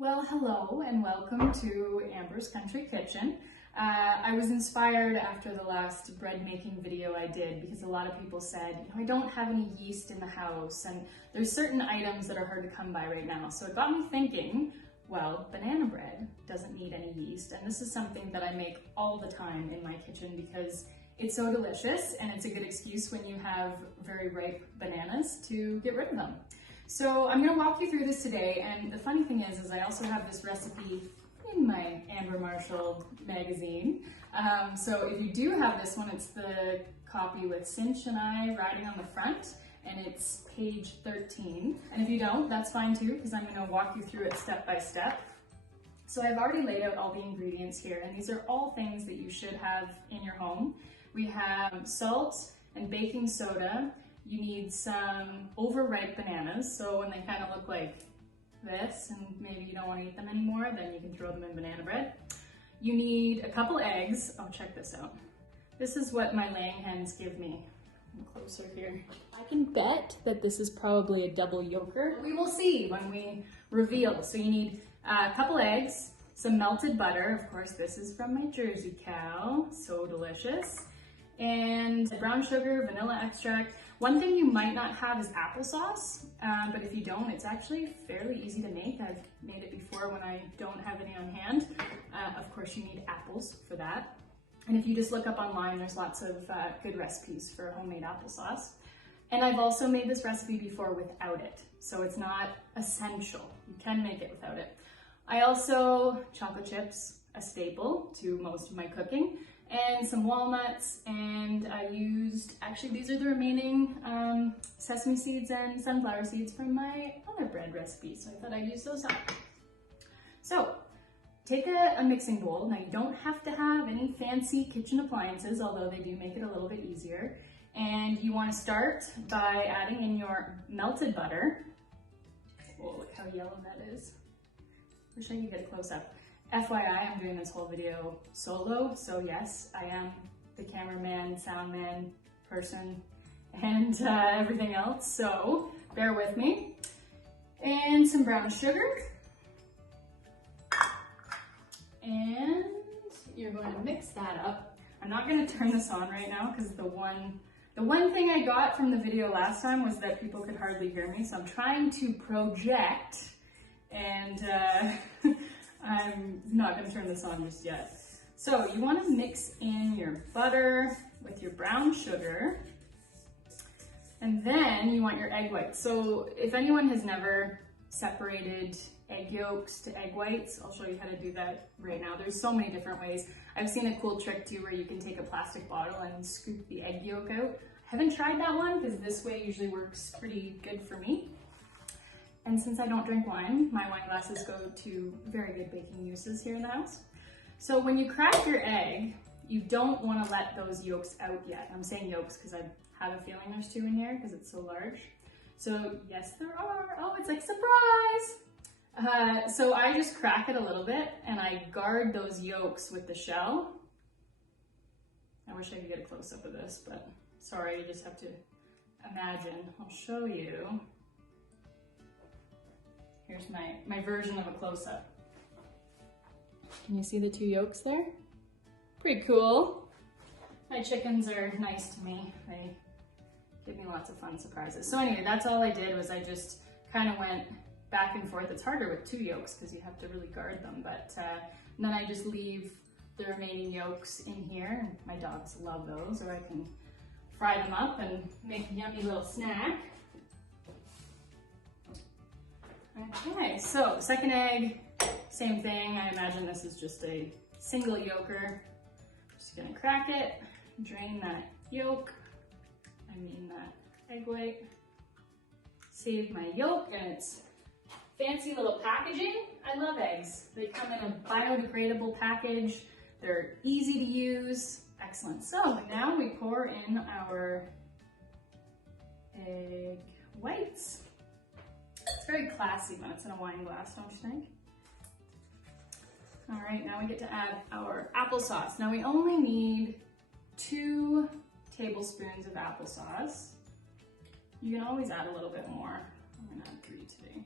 Well, hello and welcome to Amber's Country Kitchen. I was inspired after the last bread making video I did because a lot of people said, I don't have any yeast in the house and there's certain items that are hard to come by right now. So it got me thinking, well, banana bread doesn't need any yeast, and this is something that I make all the time in my kitchen because it's so delicious and it's a good excuse when you have very ripe bananas to get rid of them. So I'm going to walk you through this today, and the funny thing is I also have this recipe in my Amber Marshall magazine. So if you do have this one, it's the copy with Cinch and I writing on the front, and it's page 13. And if you don't, that's fine too, because I'm going to walk you through it step by step. So I've already laid out all the ingredients here, and these are all things that you should have in your home. We have salt and baking soda. You need some overripe bananas, so when they kind of look like this and maybe you don't want to eat them anymore, then you can throw them in banana bread. You need a couple eggs. Oh, check this out. This is what my laying hens give me. I'm closer here. I can bet that this is probably a double yolker. We will see when we reveal. So you need a couple eggs, some melted butter. Of course, this is from my Jersey cow. So delicious. And brown sugar, vanilla extract. One thing you might not have is applesauce, but if you don't, it's actually fairly easy to make. I've made it before when I don't have any on hand. Of course, you need apples for that. And if you just look up online, there's lots of good recipes for homemade applesauce. And I've also made this recipe before without it, so it's not essential. You can make it without it. I also, chocolate chips, a staple to most of my cooking, and some walnuts, and I used, actually these are the remaining sesame seeds and sunflower seeds from my other bread recipe, so I thought I'd use those up. So, take a mixing bowl. Now you don't have to have any fancy kitchen appliances, although they do make it a little bit easier. And you want to start by adding in your melted butter. Oh, look how yellow that is. Wish I could get a close up. FYI, I'm doing this whole video solo, so yes, I am the cameraman, sound man, person, and everything else, so bear with me. And some brown sugar. And you're going to mix that up. I'm not going to turn this on right now because the one thing I got from the video last time was that people could hardly hear me, so I'm trying to project, and I'm not going to turn this on just yet. So you want to mix in your butter with your brown sugar, and then you want your egg whites. So if anyone has never separated egg yolks to egg whites, I'll show you how to do that right now. There's so many different ways. I've seen a cool trick too where you can take a plastic bottle and scoop the egg yolk out. I haven't tried that one because this way usually works pretty good for me. And since I don't drink wine, my wine glasses go to very good baking uses here in the house. So when you crack your egg, you don't want to let those yolks out yet. I'm saying yolks because I have a feeling there's two in here because it's so large. So yes, there are. Oh, it's like surprise. So I just crack it a little bit and I guard those yolks with the shell. I wish I could get a close up of this, but sorry, you just have to imagine. I'll show you. Here's my version of a close-up. Can you see the two yolks there? Pretty cool. My chickens are nice to me. They give me lots of fun surprises. So anyway, that's all I did was I just kind of went back and forth. It's harder with two yolks because you have to really guard them, but then I just leave the remaining yolks in here. My dogs love those, or I can fry them up and make a yummy little snack. Okay, so second egg, same thing. I imagine this is just a single yolker. Just gonna crack it, drain that yolk, that egg white. Save my yolk and its fancy little packaging. I love eggs. They come in a biodegradable package. They're easy to use. Excellent. So now we pour in our egg whites. It's very classy when it's in a wine glass, don't you think? All right, now we get to add our applesauce. Now we only need 2 tablespoons of applesauce. You can always add a little bit more. I'm gonna add 3 today.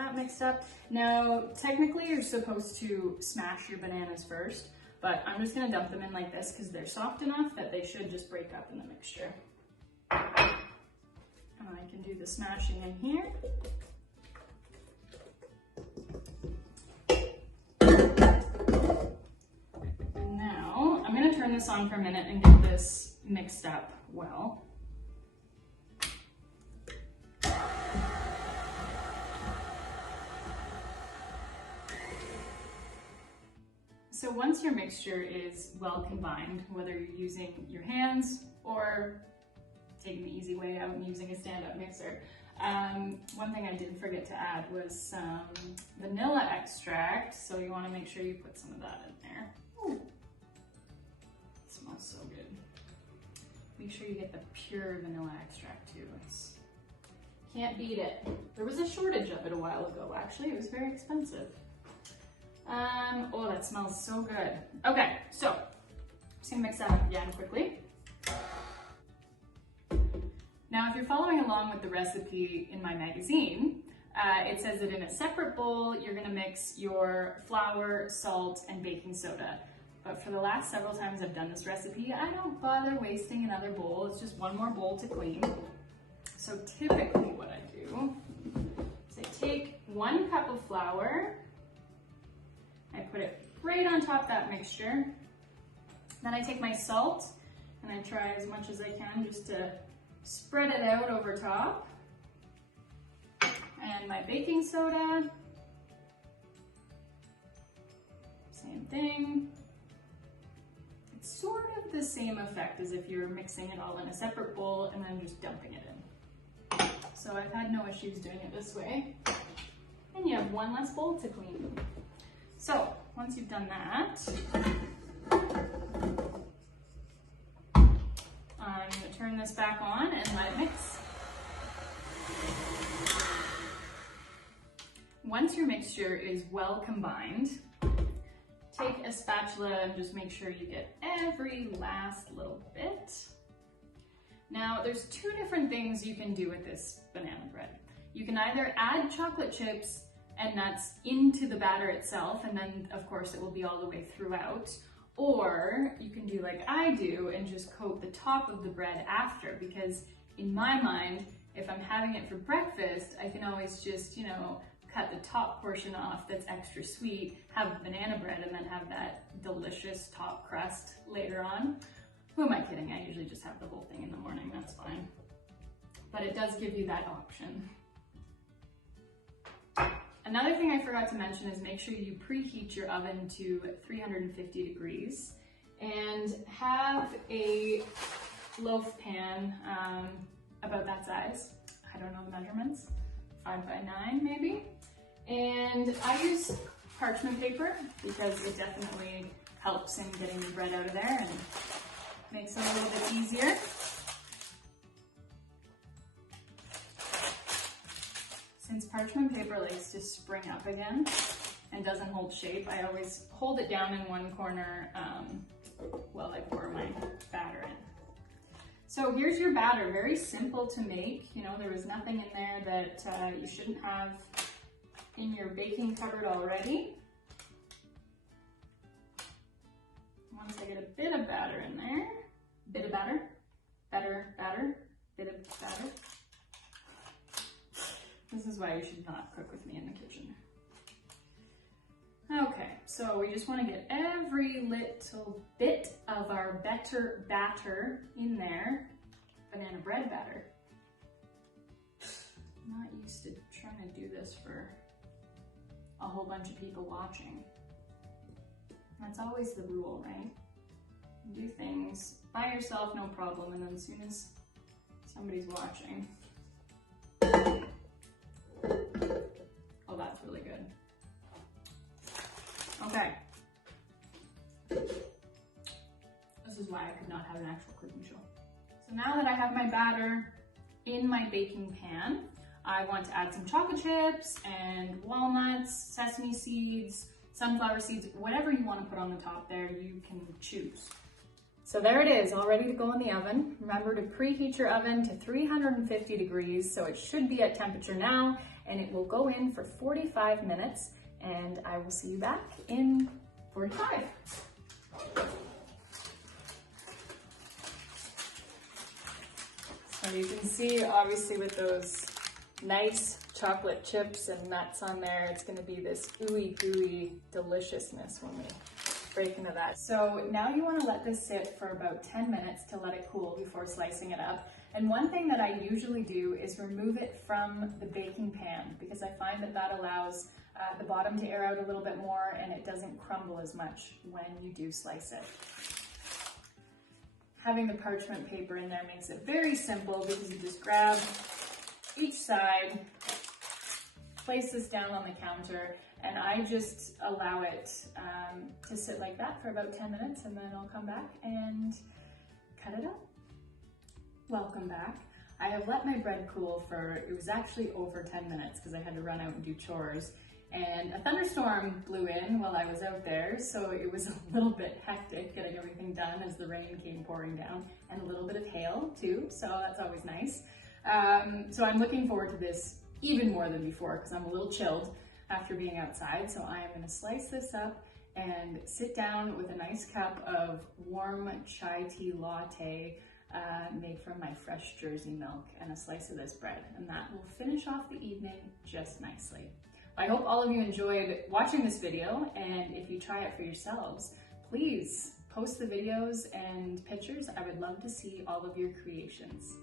that mixed up. Now, technically you're supposed to smash your bananas first, but I'm just gonna dump them in like this because they're soft enough that they should just break up in the mixture. And I can do the smashing in here. And now I'm gonna turn this on for a minute and get this mixed up well. So once your mixture is well combined, whether you're using your hands or taking the easy way out and using a stand-up mixer, one thing I did forget to add was some vanilla extract. So you want to make sure you put some of that in there. Ooh. It smells so good. Make sure you get the pure vanilla extract too. Can't beat it. There was a shortage of it a while ago, actually. It was very expensive. Oh, that smells so good. Okay, so I'm just gonna mix that up again quickly. Now, if you're following along with the recipe in my magazine, it says that in a separate bowl, you're gonna mix your flour, salt, and baking soda. But for the last several times I've done this recipe, I don't bother wasting another bowl. It's just one more bowl to clean. So typically what I do is I take 1 cup of flour, I put it right on top of that mixture. Then I take my salt and I try as much as I can just to spread it out over top. And my baking soda, same thing. It's sort of the same effect as if you're mixing it all in a separate bowl and then just dumping it in. So I've had no issues doing it this way. And you have 1 less bowl to clean. So once you've done that, I'm going to turn this back on and let it mix. Once your mixture is well combined, take a spatula and just make sure you get every last little bit. Now, there's 2 different things you can do with this banana bread. You can either add chocolate chips and nuts into the batter itself, and then of course it will be all the way throughout. Or you can do like I do and just coat the top of the bread after, because in my mind, if I'm having it for breakfast, I can always just, you know, cut the top portion off that's extra sweet, have the banana bread, and then have that delicious top crust later on. Who am I kidding? I usually just have the whole thing in the morning, that's fine. But it does give you that option. Another thing I forgot to mention is make sure you preheat your oven to 350 degrees and have a loaf pan about that size. I don't know the measurements, 5 by 9 maybe. And I use parchment paper because it definitely helps in getting the bread out of there and makes it a little bit easier. Since parchment paper likes to spring up again and doesn't hold shape, I always hold it down in one corner while I pour my batter in. So here's your batter, very simple to make. You know, there was nothing in there that you shouldn't have in your baking cupboard already. Once I get a bit of batter in there, bit of batter, bit of batter. This is why you should not cook with me in the kitchen. Okay, so we just want to get every little bit of our batter in there. Banana bread batter. I'm not used to trying to do this for a whole bunch of people watching. That's always the rule, right? You do things by yourself, no problem, and then as soon as somebody's watching. Oh, that's really good. Okay. This is why I could not have an actual cooking show. So now that I have my batter in my baking pan, I want to add some chocolate chips and walnuts, sesame seeds, sunflower seeds, whatever you want to put on the top there, you can choose. So there it is, all ready to go in the oven. Remember to preheat your oven to 350 degrees, so it should be at temperature now, and it will go in for 45 minutes, and I will see you back in 45. So you can see, obviously, with those nice chocolate chips and nuts on there, it's gonna be this ooey gooey deliciousness when we break into that. So now you wanna let this sit for about 10 minutes to let it cool before slicing it up. And one thing that I usually do is remove it from the baking pan, because I find that that allows the bottom to air out a little bit more and it doesn't crumble as much when you do slice it. Having the parchment paper in there makes it very simple, because you just grab each side, place this down on the counter, and I just allow it to sit like that for about 10 minutes, and then I'll come back and cut it up. Welcome back. I have let my bread cool for, it was actually over 10 minutes because I had to run out and do chores. And a thunderstorm blew in while I was out there, so it was a little bit hectic getting everything done as the rain came pouring down, and a little bit of hail too, so that's always nice. So I'm looking forward to this even more than before, because I'm a little chilled after being outside. So I am going to slice this up and sit down with a nice cup of warm chai tea latte made from my fresh Jersey milk, and a slice of this bread, and that will finish off the evening just nicely. I hope all of you enjoyed watching this video, and if you try it for yourselves, please post the videos and pictures. I would love to see all of your creations.